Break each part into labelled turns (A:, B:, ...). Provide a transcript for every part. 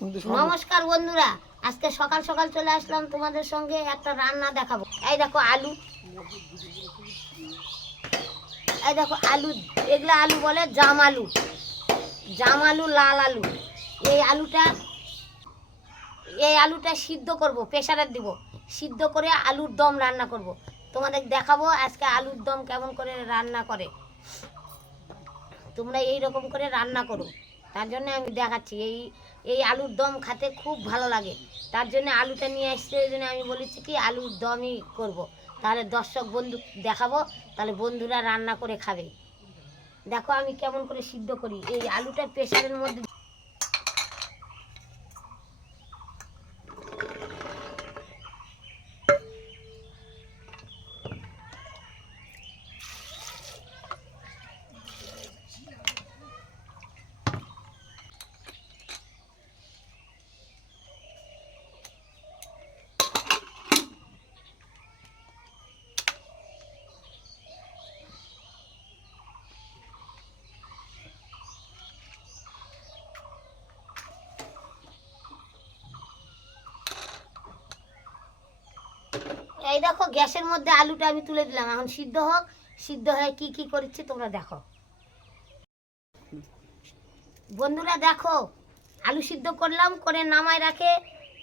A: নমস্কার বন্ধুরা, আজকে সকাল সকাল চলে আসলাম তোমাদের সঙ্গে একটা রান্না দেখাবো। এই দেখো আলু। এই দেখো আলু, এগুলো আলু বলে জাম আলু। জাম আলু, লাল আলু। এই আলুটা এই আলুটা সিদ্ধ করব, প্রেসারে দিব। সিদ্ধ করে আলুর দম রান্না করব। তোমাদের দেখাবো আজকে আলুর দম কেমন করে রান্না করে। তোমরা এই রকম করে রান্না করো। তার জন্য আমি দেখাচ্ছি, এই এই আলুর দম খেতে খুব ভালো লাগে। তার জন্য আলুটা নিয়ে আসছে ওই জন্য আমি বলেছি কি, আলুর দমই করব। তাহলে দর্শক বন্ধু দেখাবো, তাহলে বন্ধুরা রান্না করে খাবে। দেখো আমি কেমন করে সিদ্ধ করি। এই আলুটা প্রেশারের মধ্যে এই দেখো, গ্যাসের মধ্যে আলুটা আমি তুলে দিলাম। এখন সিদ্ধ হোক, সিদ্ধ হয়ে কি কি করছি তোমরা দেখো। বন্ধুরা দেখো, আলু সিদ্ধ করলাম, করে নামায় রাখে,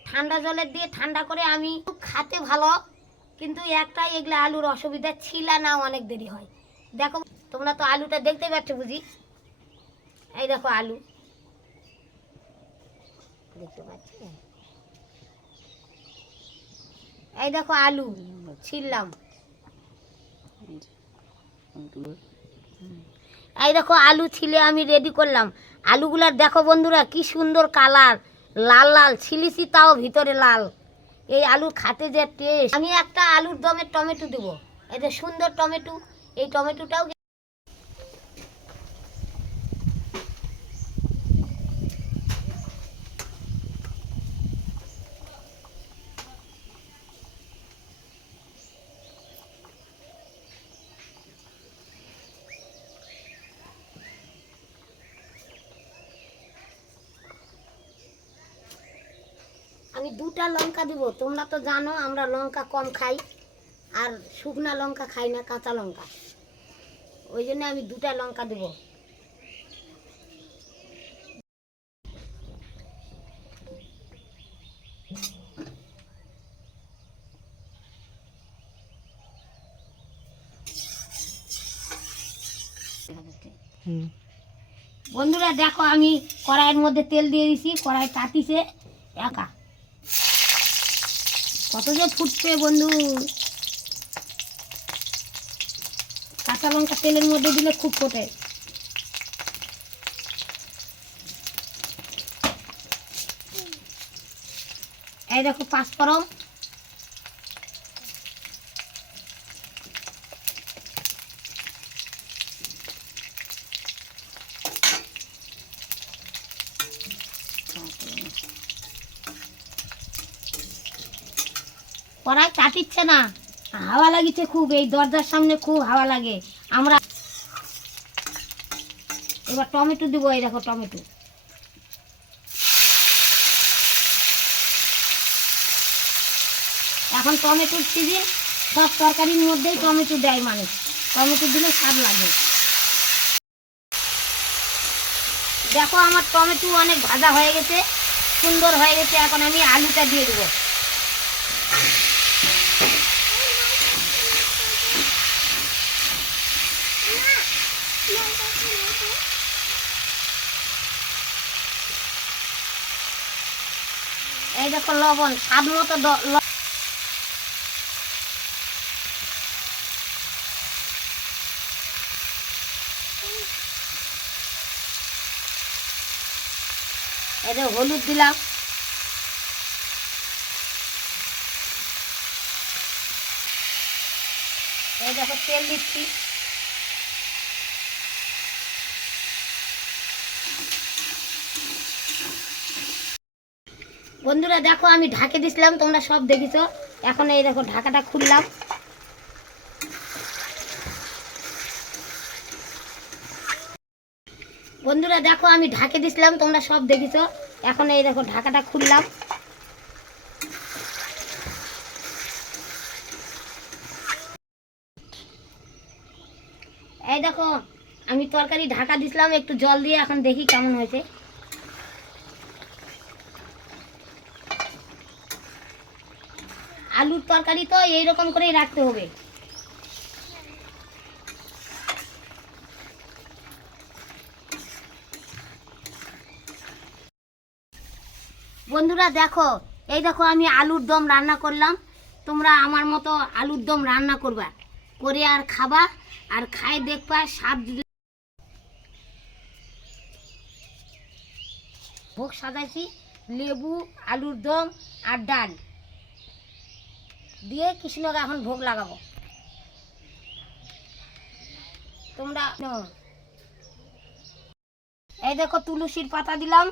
A: ঠান্ডা জলের দিয়ে ঠান্ডা করে আমি খাতে ভালো, কিন্তু একটাই এগুলো আলুর অসুবিধা ছিল না, অনেক দেরি হয়। দেখো, তোমরা তো আলুটা দেখতে পাচ্ছ বুঝি? এই দেখো আলু। দেখতে পাচ্ছি? এই দেখো আলু ছিললাম এই দেখো আলু ছিলে, আমি রেডি করলাম। আলুগুলার দেখো বন্ধুরা, কি সুন্দর কালার লাল লাল ছিলিছি তাও ভিতরে লাল। এই আলুর খাতে যে টেস্ট আমি একটা আলুর দমে টমেটো দেবো। এটা সুন্দর টমেটো, এই টমেটোটাও আমি দুটা লঙ্কা দিব। তোমরা তো জানো আমরা লঙ্কা কম খাই আর শুকনা লঙ্কা খাই না কাঁচা লঙ্কা। ওই জন্য আমি দুটা লঙ্কা দেব। বন্ধুরা দেখো আমি কড়াইয়ের মধ্যে তেল দিয়ে দিছি কড়াই তাতিছে একা। কত যে ফুটছে বন্ধু? কাঁচা লঙ্কা তেলের মধ্যে দিলে খুব ফোটে। এই দেখো পাঁচফোড়ন কড়াই কাটিচ্ছে না। হাওয়া লাগিছে খুব, এই দরজার সামনে খুব হাওয়া লাগে। আমরা এবার টমেটো দিব, এই দেখো টমেটো। এখন টমেটোর সিজন, সব তরকারির মধ্যেই টমেটো দেয় মানুষ। টমেটো দিলে স্বাদ লাগে। দেখো আমার টমেটো অনেক ভাজা হয়ে গেছে, সুন্দর হয়ে গেছে, এখন আমি আলুটা দিয়ে দেবো। দেখো লবণ স্বাদ মতো যে হলুদ দিলাম। এই দেখো তেল দিচ্ছি। বন্ধুরা, দেখো আমি ঢাকে দিছিলাম, তোমরা সব দেখেছ। এখন এই দেখো, ঢাকাটা খুললাম। বন্ধুরা, দেখো আমি ঢাকে দিছিলাম, তোমরা সব দেখেছ। এখন এই দেখো, ঢাকাটা খুললাম। এই দেখো, আমি তরকারি ঢাকা দিছিলাম, একটু জল দিয়ে, এখন দেখি কেমন হয়েছে। আলুর তরকারি তো এইরকম করেই রাখতে হবে। বন্ধুরা দেখো, এই দেখো আমি আলুর দম রান্না করলাম। তোমরা আমার মতো আলুর দম রান্না করবা, করে আর খাবা, আর খায় দেখবা, স্বাদ ভোগ সাজাইছি, লেবু, আলুর দম আর ডাল। দিয়ে কৃষ্ণকে এখন ভোগ লাগাবো। তোমরা এই দেখো তুলসীর পাতা দিলাম।